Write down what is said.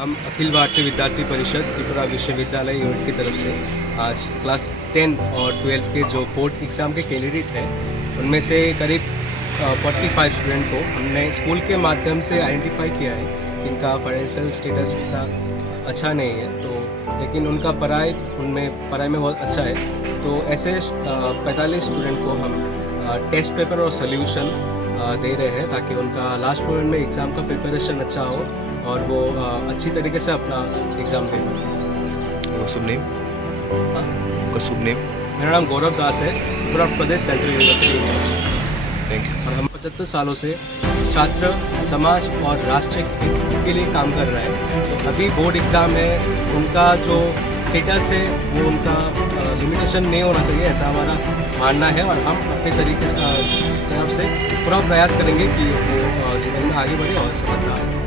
हम अखिल भारतीय विद्यार्थी परिषद त्रिपुरा विश्वविद्यालय यूनिट की तरफ से आज क्लास 10 और 12 के जो बोर्ड एग्ज़ाम के कैंडिडेट हैं उनमें से करीब 45 स्टूडेंट को हमने स्कूल के माध्यम से आइडेंटिफाई किया है जिनका फाइनेंशियल स्टेटस इतना अच्छा नहीं है, तो लेकिन उनका पढ़ाई में बहुत अच्छा है। तो ऐसे 45 स्टूडेंट को हम टेस्ट पेपर और सोल्यूशन दे रहे हैं ताकि उनका लास्ट मोमेंट में एग्ज़ाम का प्रिपरेशन अच्छा हो और वो अच्छी तरीके से अपना एग्ज़ाम दे पाए। शुभ नेम? शुभ नेम? मेरा नाम गौरव दास है, Uttar Pradesh central university. Thank you. और हम 75 सालों से छात्र, समाज और राष्ट्र के लिए काम कर रहे हैं। तो अभी बोर्ड एग्ज़ाम है, उनका जो स्टेटस है वो उनका लिमिटेशन नहीं होना चाहिए, ऐसा हमारा मानना है। और हम अपने तरीके से तरफ से पूरा प्रयास करेंगे कि वो जीवन में आगे बढ़े और सफलता